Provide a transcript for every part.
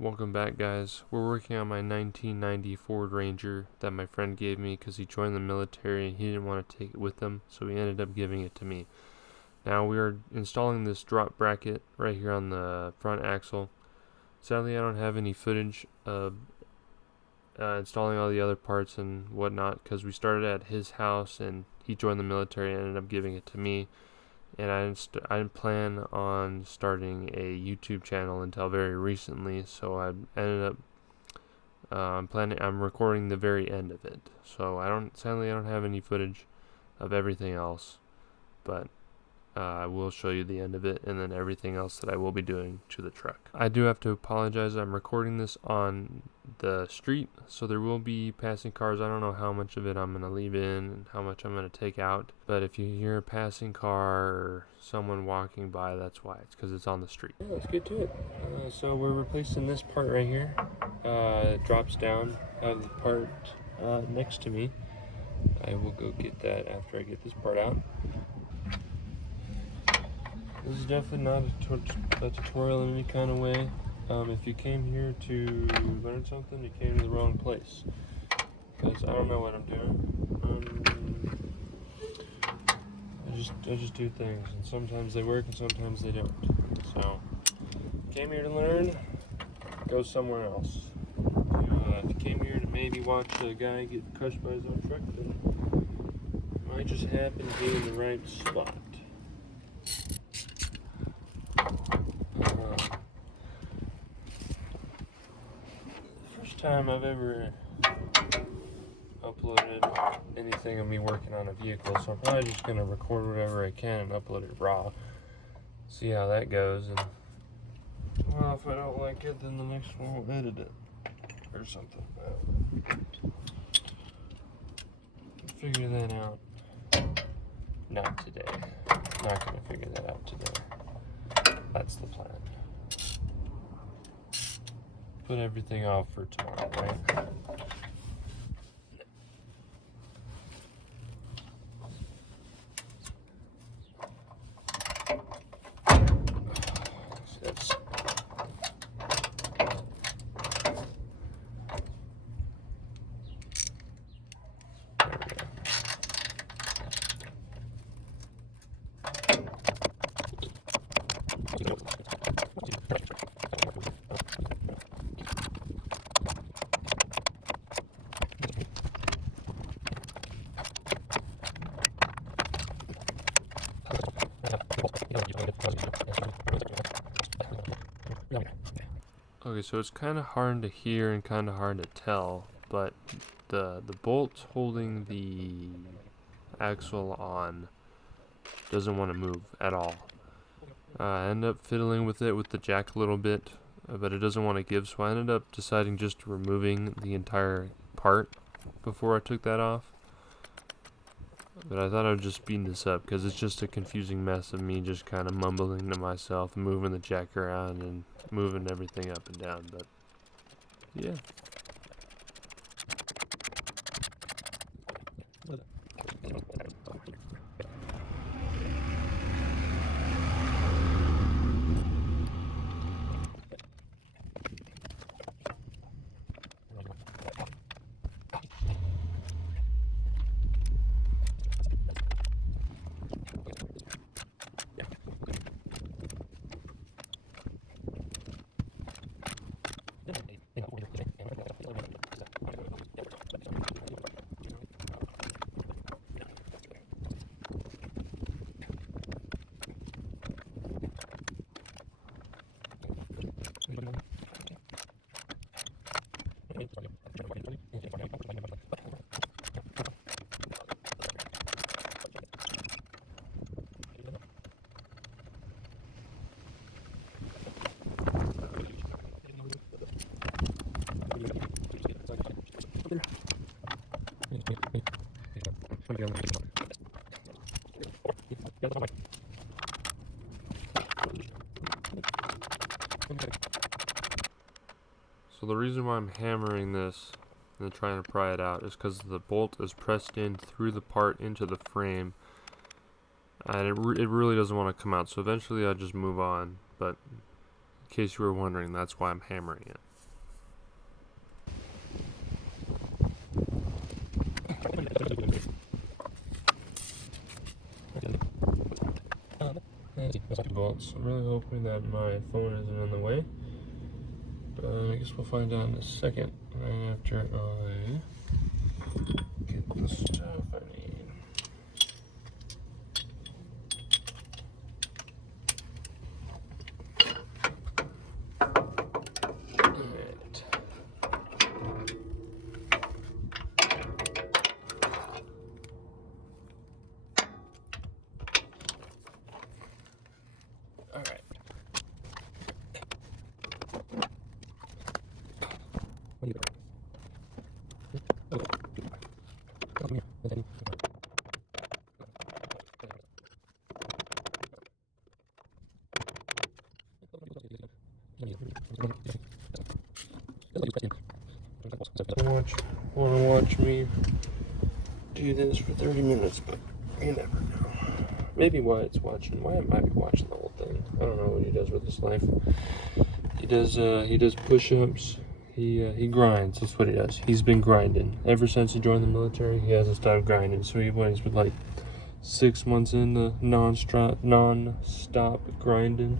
Welcome back, guys. We're working on my 1990 Ford Ranger that my friend gave me because he joined the military and he didn't want to take it with him, so he ended up giving it to me. Now we are installing this drop bracket right here on the front axle. Sadly, I don't have any footage of installing all the other parts and whatnot because we started at his house and he joined the military and ended up giving it to me. And I didn't plan on starting a YouTube channel until very recently, so I ended up I'm recording the very end of it. So sadly I don't have any footage of everything else, but I will show you the end of it and then everything else that I will be doing to the truck. I do have to apologize. I'm recording this on the street, so there will be passing cars. I don't know how much of it I'm going to leave in and how much I'm going to take out, but if you hear a passing car or someone walking by, that's why. It's because it's on the street. Yeah, let's get to it. So we're replacing this part right here. It drops down out of the part next to me. I will go get that after I get this part out. This is definitely not a tutorial in any kind of way. If you came here to learn something, you came to the wrong place. Because I don't know what I'm doing. I just do things, and sometimes they work and sometimes they don't. So, came here to learn, go somewhere else. If you came here to maybe watch a guy get crushed by his own truck, then you might just happen to be in the right spot. Time I've ever uploaded anything of me working on a vehicle, so I'm probably just gonna record whatever I can and upload it raw, see how that goes, and well, if I don't like it, then the next one will edit it or something. Figure that out. Not today. Not gonna figure that out today. That's the plan. Put everything off for tomorrow, right? Okay, so it's kind of hard to hear and kind of hard to tell, but the bolt holding the axle on doesn't want to move at all. I ended up fiddling with it with the jack a little bit, but it doesn't want to give, so I ended up deciding just removing the entire part before I took that off. But I thought I would just speed this up because it's just a confusing mess of me just kind of mumbling to myself, moving the jack around and moving everything up and down, but yeah. So the reason why I'm hammering this and trying to pry it out is because the bolt is pressed in through the part into the frame, and it really doesn't want to come out, so eventually I'll just move on, but in case you were wondering, that's why I'm hammering it. bolts. I'm really hoping that my phone isn't in the way. But I guess we'll find out in a second, right after I get the stuff I need. Alright. Want to watch me do this for 30 minutes, but you never know. Maybe Wyatt's watching. Wyatt might be watching the whole thing. I don't know what he does with his life. He does push-ups. He grinds. That's what he does. He's been grinding ever since he joined the military. He hasn't stopped grinding. So he's been like 6 months in the non-stop grinding.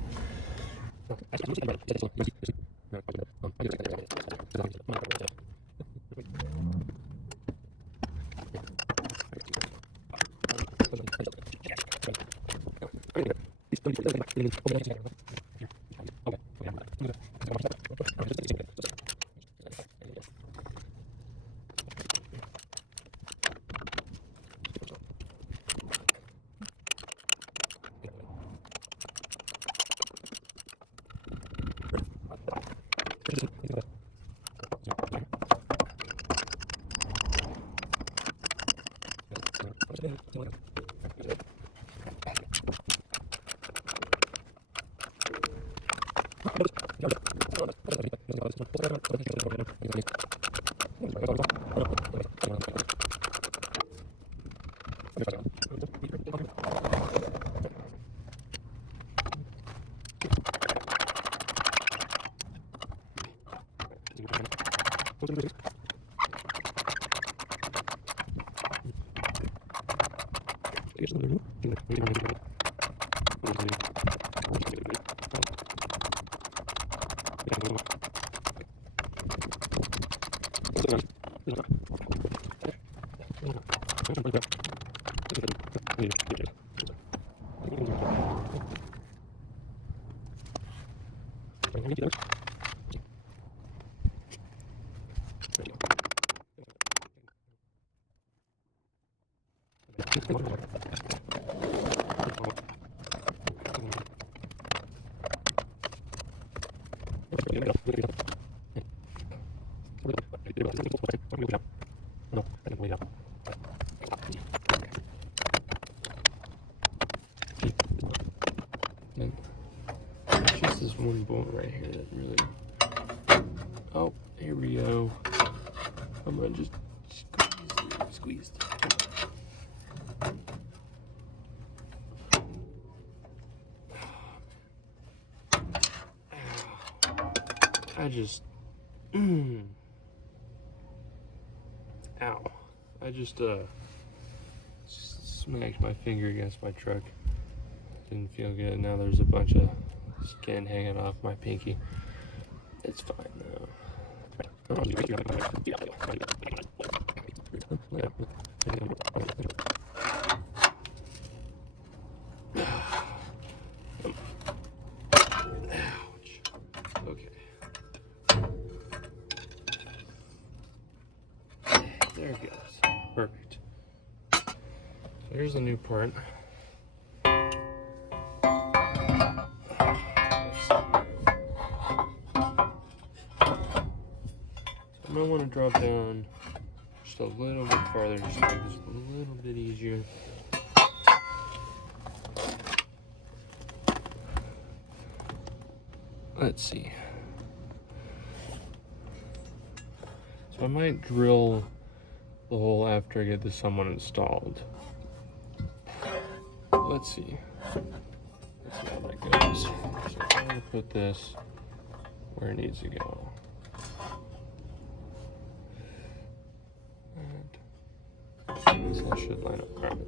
Just this one bolt right here that really. Oh, here we go. I'm gonna just squeeze. I just. Ow. I just smacked my finger against my truck. Didn't feel good. Now there's a bunch of skin hanging off my pinky. It's fine though. Ouch. Okay. There it goes. Perfect. So here's the new part. I might want to drop down just a little bit farther, just to make this a little bit easier. Let's see. So I might drill the hole after I get this someone installed. Let's see. Let's see how that goes. So I'm going to put this where it needs to go. So that should line up. All right.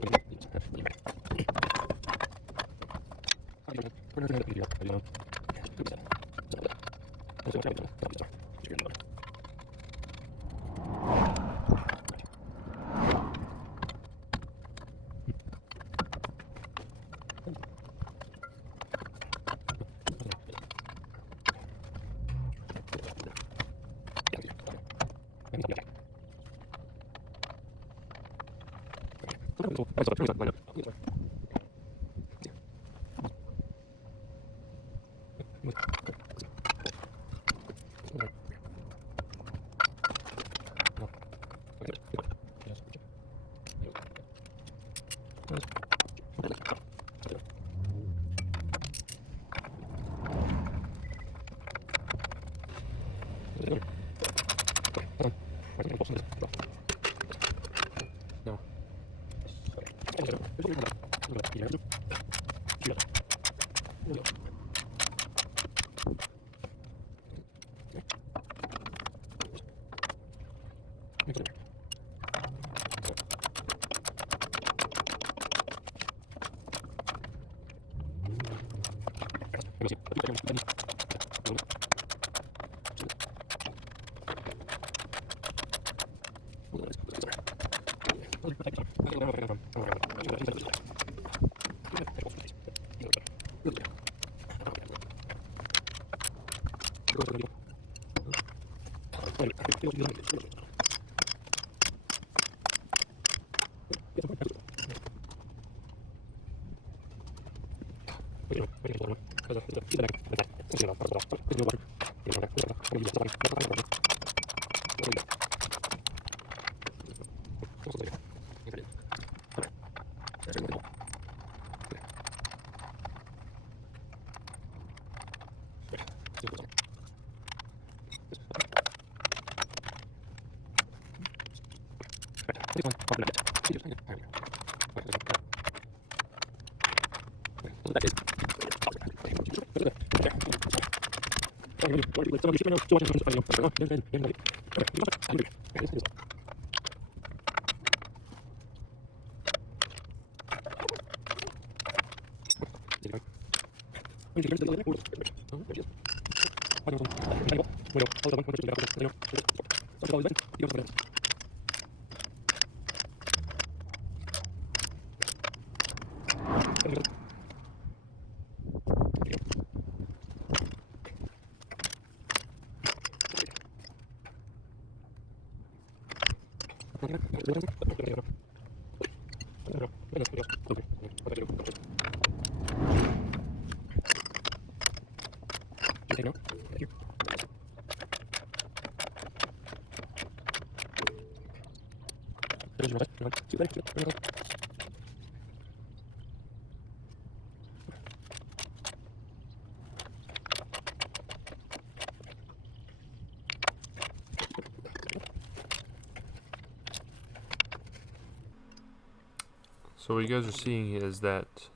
So what you guys are seeing is that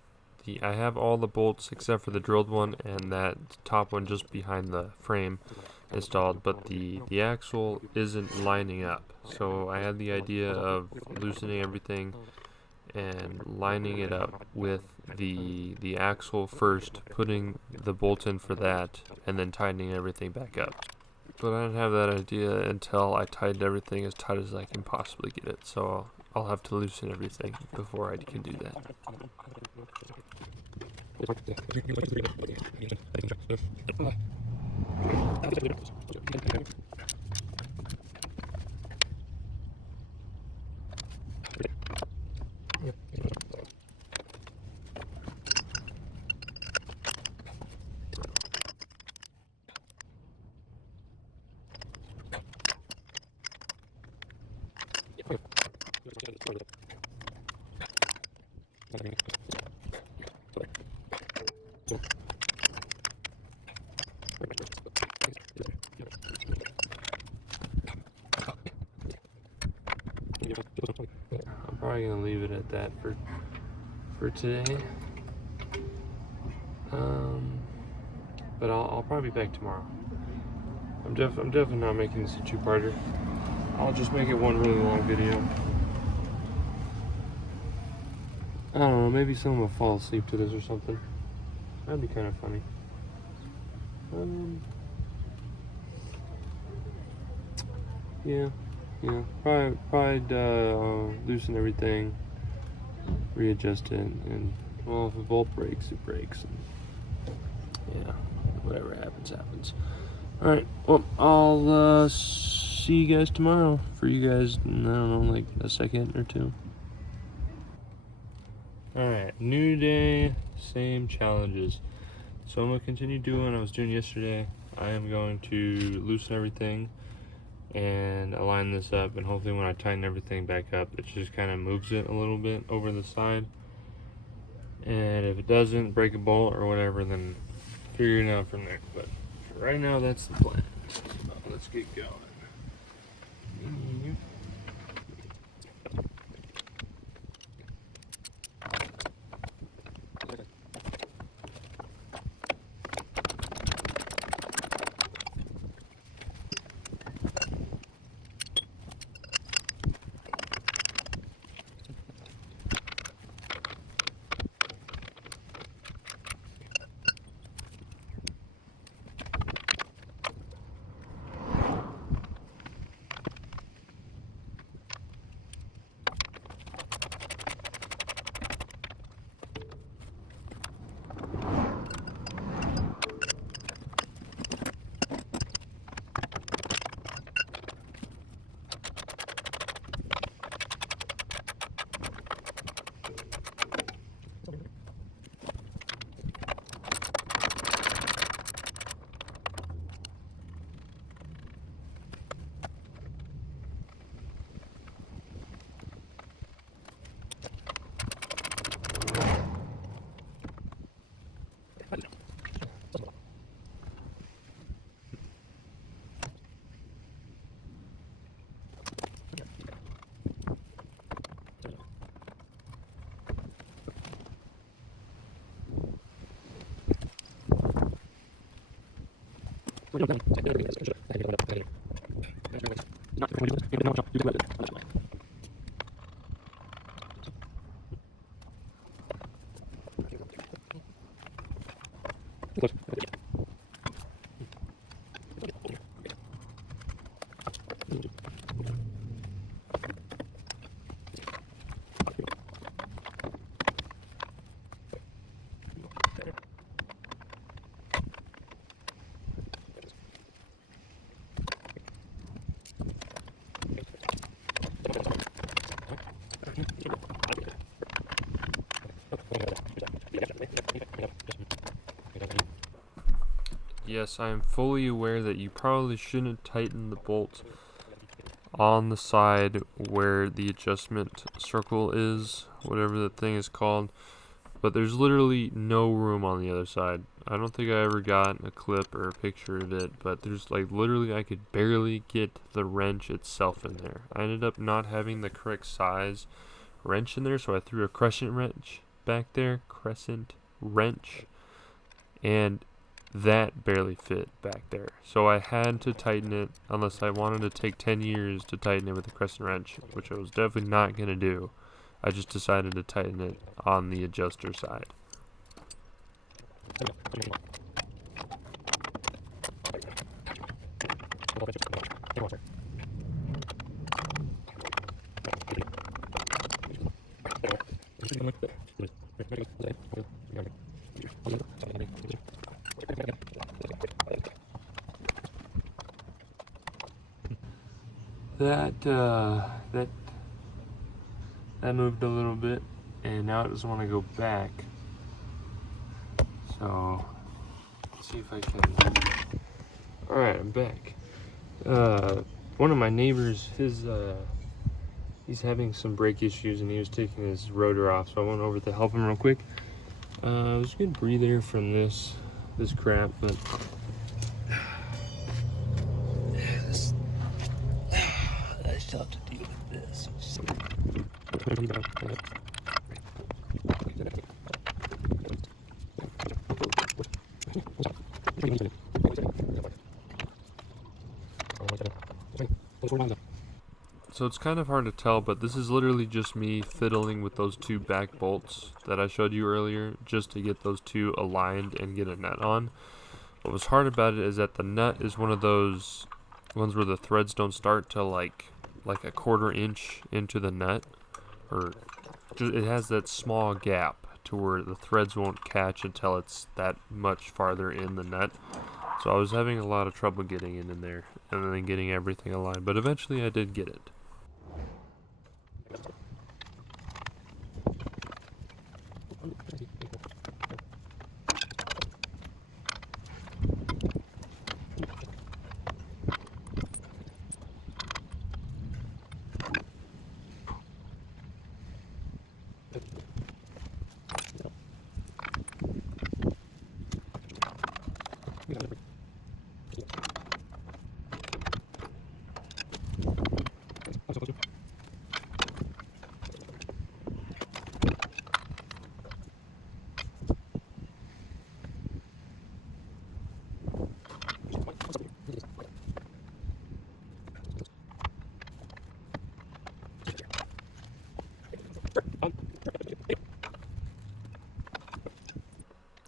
I have all the bolts except for the drilled one and that top one just behind the frame installed, but the axle isn't lining up. So I had the idea of loosening everything and lining it up with the axle first, putting the bolt in for that, and then tightening everything back up. But I didn't have that idea until I tightened everything as tight as I can possibly get it. So I'll have to loosen everything before I can do that. I'm probably gonna leave it at that for today. But I'll probably be back tomorrow. I'm definitely not making this a two-parter. I'll just make it one really long video. I don't know, maybe someone will fall asleep to this or something. That'd be kind of funny. Yeah. Probably loosen everything, readjust it, and well, if a bolt breaks, it breaks. And, yeah, whatever happens. All right. Well, I'll see you guys tomorrow. For you guys, I don't know, like a second or two. All right. New day, same challenges. So I'm gonna continue doing what I was doing yesterday. I am going to loosen everything and align this up, and hopefully when I tighten everything back up, it just kind of moves it a little bit over the side. And if it doesn't break a bolt or whatever, then figure it out from there. But for right now, that's the plan. So let's get going. Yes, I am fully aware that you probably shouldn't tighten the bolt on the side where the adjustment circle is, whatever that thing is called, but there's literally no room on the other side. I don't think I ever got a clip or a picture of it, but there's like literally I could barely get the wrench itself in there. I ended up not having the correct size wrench in there, so I threw a crescent wrench back there, and that barely fit back there. So I had to tighten it, unless I wanted to take 10 years to tighten it with a crescent wrench, which I was definitely not going to do. I just decided to tighten it on the adjuster side. That moved a little bit, and now it doesn't want to go back. So let's see if I can. All right, I'm back. One of my neighbors, he's having some brake issues, and he was taking his rotor off, so I went over to help him real quick. It was a good breather from this crap, but I still have to deal with this. So it's kind of hard to tell, but this is literally just me fiddling with those two back bolts that I showed you earlier, just to get those two aligned and get a nut on. What was hard about it is that the nut is one of those ones where the threads don't start till like a quarter inch into the nut, or just, it has that small gap to where the threads won't catch until it's that much farther in the nut. So I was having a lot of trouble getting it in there and then getting everything aligned, but eventually I did get it.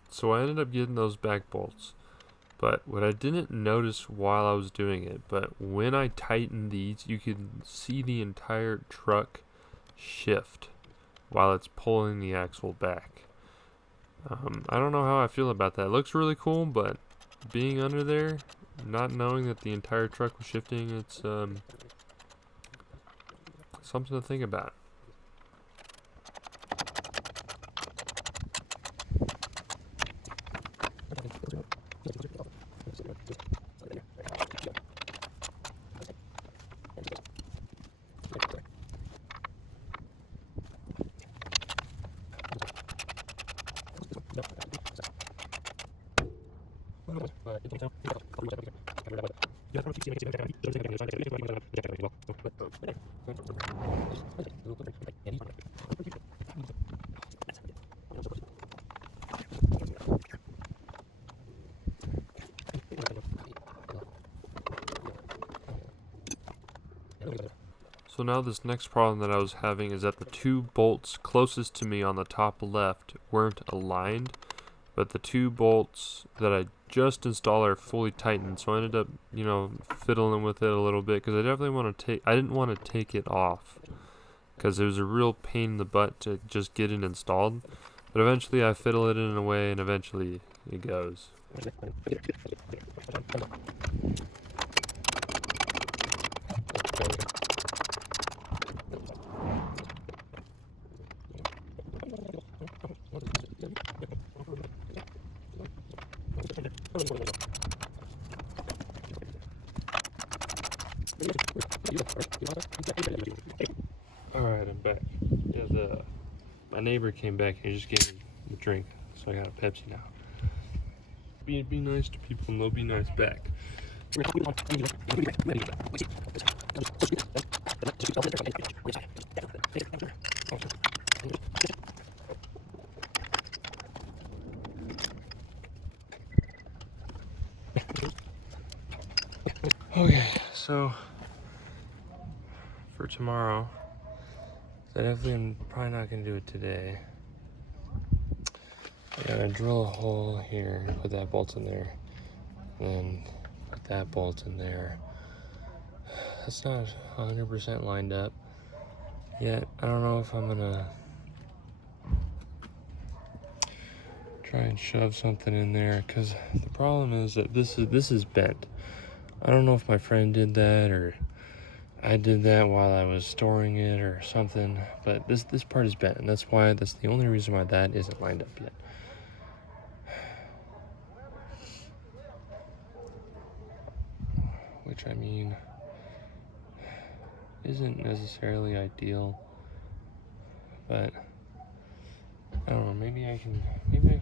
So I ended up getting those back bolts, but what I didn't notice while I was doing it, but when I tightened these, you can see the entire truck shift while it's pulling the axle back. I don't know how I feel about that. It looks really cool, but being under there, not knowing that the entire truck was shifting, it's something to think about. So now this next problem that I was having is that the two bolts closest to me on the top left weren't aligned, but the two bolts that I just installed are fully tightened, so I ended up, fiddling with it a little bit, because I didn't want to take it off, because it was a real pain in the butt to just get it installed, but eventually I fiddle it in a way, and eventually it goes. Alright, I'm back. Yeah, my neighbor came back and he just gave me a drink, so I got a Pepsi now. Be nice to people and they'll be nice back. Okay, so for tomorrow, I definitely am probably not gonna do it today. I gotta drill a hole here, put that bolt in there, and then put that bolt in there. That's not 100% lined up yet. I don't know if I'm gonna try and shove something in there, because the problem is that this is bent. I don't know if my friend did that or I did that while I was storing it or something, but this part is bent, and that's the only reason why that isn't lined up yet. Which, I mean, isn't necessarily ideal, but I don't know, maybe I can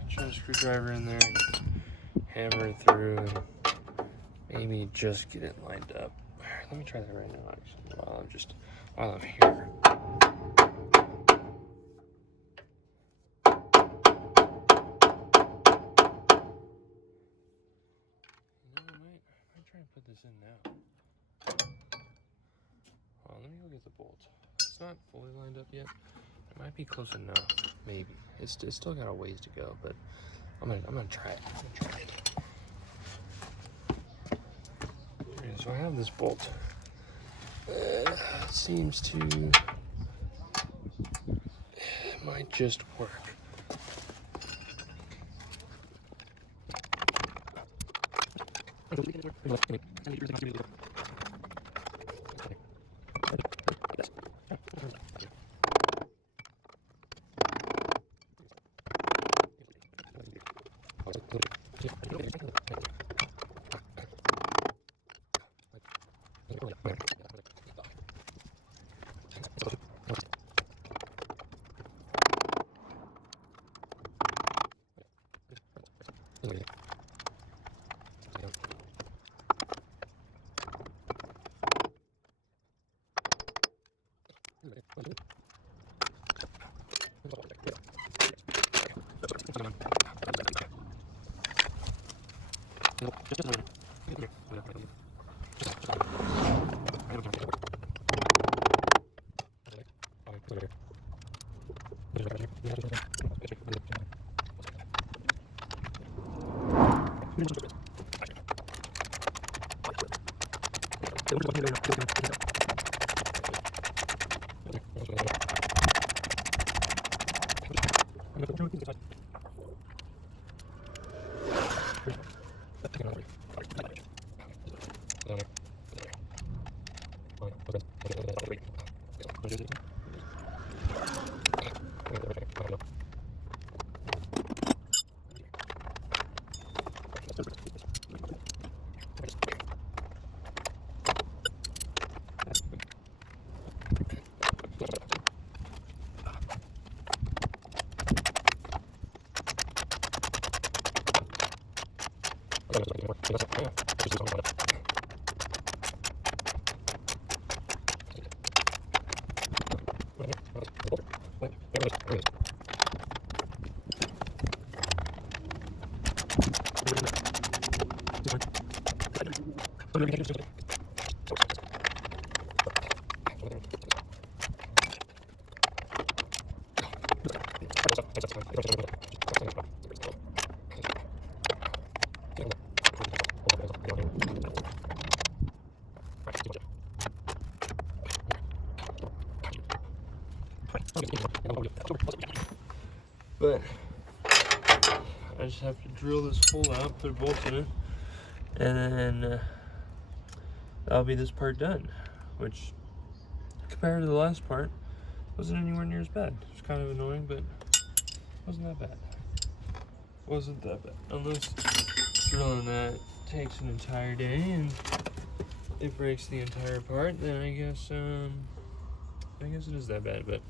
shove a screwdriver in there and hammer it through and maybe just get it lined up. Let me try that right now, actually, while I'm here. I might try and put this in now. Well, let me go get the bolt. It's not fully lined up yet. It might be close enough, maybe. It's still got a ways to go, but I'm gonna try it. Okay, so I have this bolt. It seems to, it might just work. But I just have to drill this hole out, put a bolt in it, and then that'll be this part done, which compared to the last part wasn't anywhere near as bad. It's kind of annoying, but wasn't that bad. Wasn't that bad. Unless drilling that takes an entire day and it breaks the entire part, then I guess it is that bad. But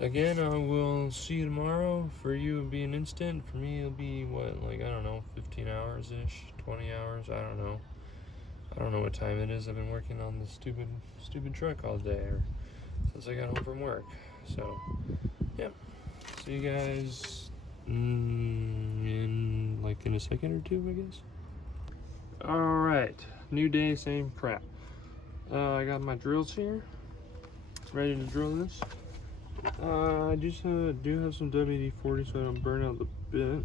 again, I will see you tomorrow. For you, it'll be an instant. For me, it'll be what, like, I don't know, 15 hours ish, 20 hours. I don't know. I don't know what time it is. I've been working on this stupid truck all day, or since I got home from work. So, yeah. See you guys in a second or two, I guess. All right, new day, same crap. I got my drills here, ready to drill this. I just do have some WD-40 so I don't burn out the bit.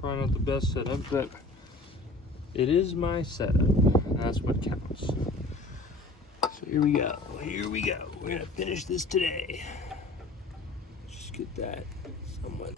Probably not the best setup, but it is my setup. That's what counts. So here we go. We're gonna finish this today. Just get that somewhat.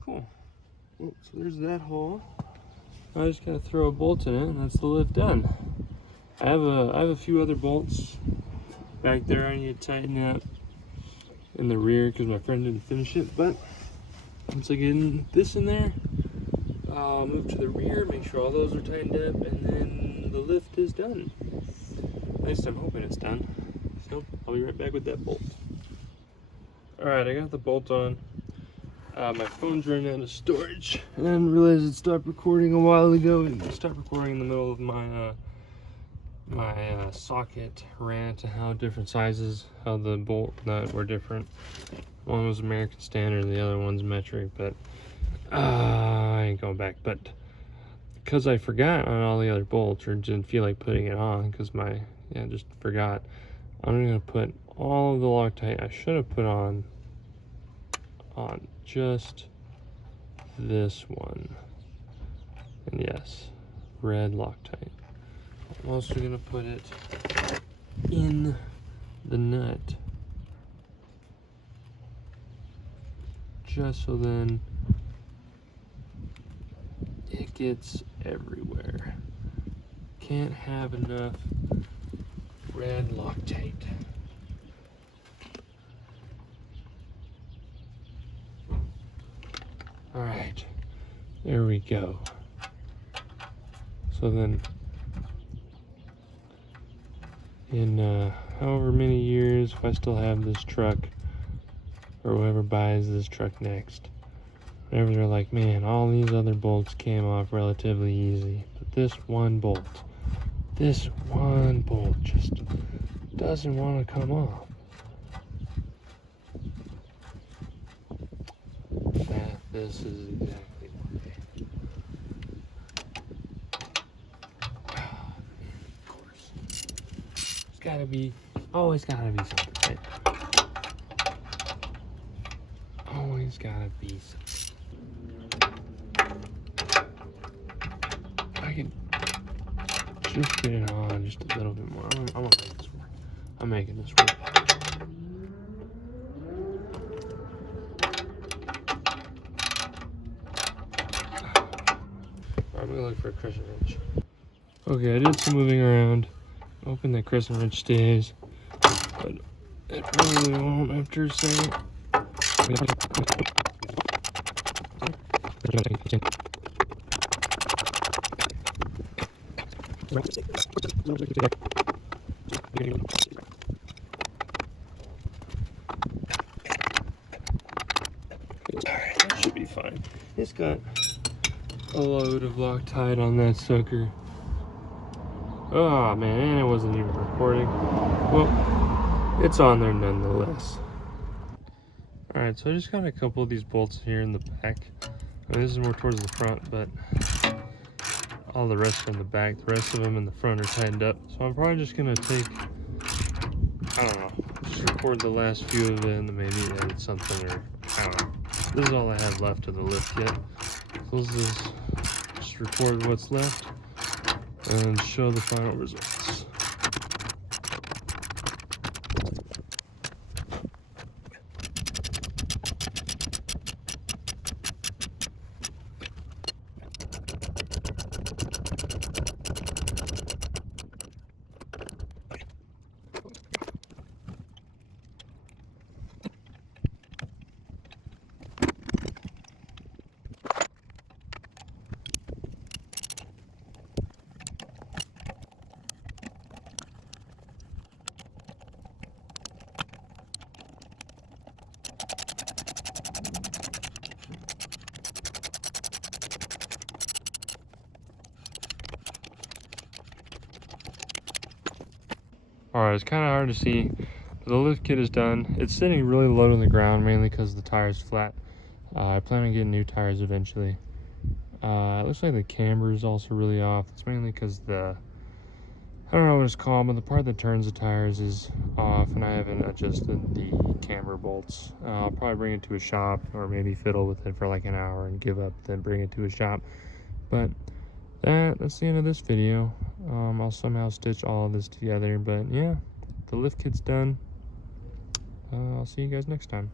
Cool. Well, so there's that hole. I just gotta throw a bolt in it, and that's the lift done. I have a few other bolts back there I need to tighten up in the rear because my friend didn't finish it. But once I get this in there, Move to the rear, make sure all those are tightened up, and then the lift is done. At least I'm hoping it's done. So I'll be right back with that bolt. Alright, I got the bolt on. My phone's running out of storage, and I didn't realize it stopped recording a while ago. It stopped recording in the middle of my socket rant, how different sizes, how the bolt nut were different. One was American Standard, the other one's metric, but I ain't going back. But because I forgot on all the other bolts, or didn't feel like putting it on because just forgot, I'm gonna put all of the Loctite I should have put on just this one. And yes, red Loctite. I'm also gonna put it in the nut, just so then it gets everywhere. Can't have enough red Loctite. All right, there we go. So then in however many years, if I still have this truck, or whoever buys this truck next, whenever they're like, man, all these other bolts came off relatively easy, but this one bolt just doesn't want to come off. This is exactly why. Of course. Always gotta be something, right? Always gotta be something. I can just get it on just a little bit more. I'm gonna make this work. I'm making this work. I'm gonna look for a crescent wrench. Okay, I did some moving around, hoping that crescent wrench stays, but it probably won't after a second. Alright, that should be fine. It's got a load of Loctite on that sucker. Oh man, and it wasn't even recording. Well, it's on there nonetheless. Alright, so I just got a couple of these bolts here in the back. I mean, this is more towards the front, but all the rest are in the back. The rest of them in the front are tightened up. So I'm probably just gonna take, I don't know, just record the last few of it and maybe edit something, or I don't know. This is all I have left of the lift kit. So let's just record what's left and show the final results. Alright, it's kind of hard to see. The lift kit is done. It's sitting really low on the ground, mainly because the tire's flat. I plan on getting new tires eventually. It looks like the camber is also really off. It's mainly because I don't know what it's called, but the part that turns the tires is off, and I haven't adjusted the camber bolts. I'll probably bring it to a shop, or maybe fiddle with it for like an hour and give up, then bring it to a shop. But that's the end of this video. I'll somehow stitch all of this together, but yeah, the lift kit's done. I'll see you guys next time.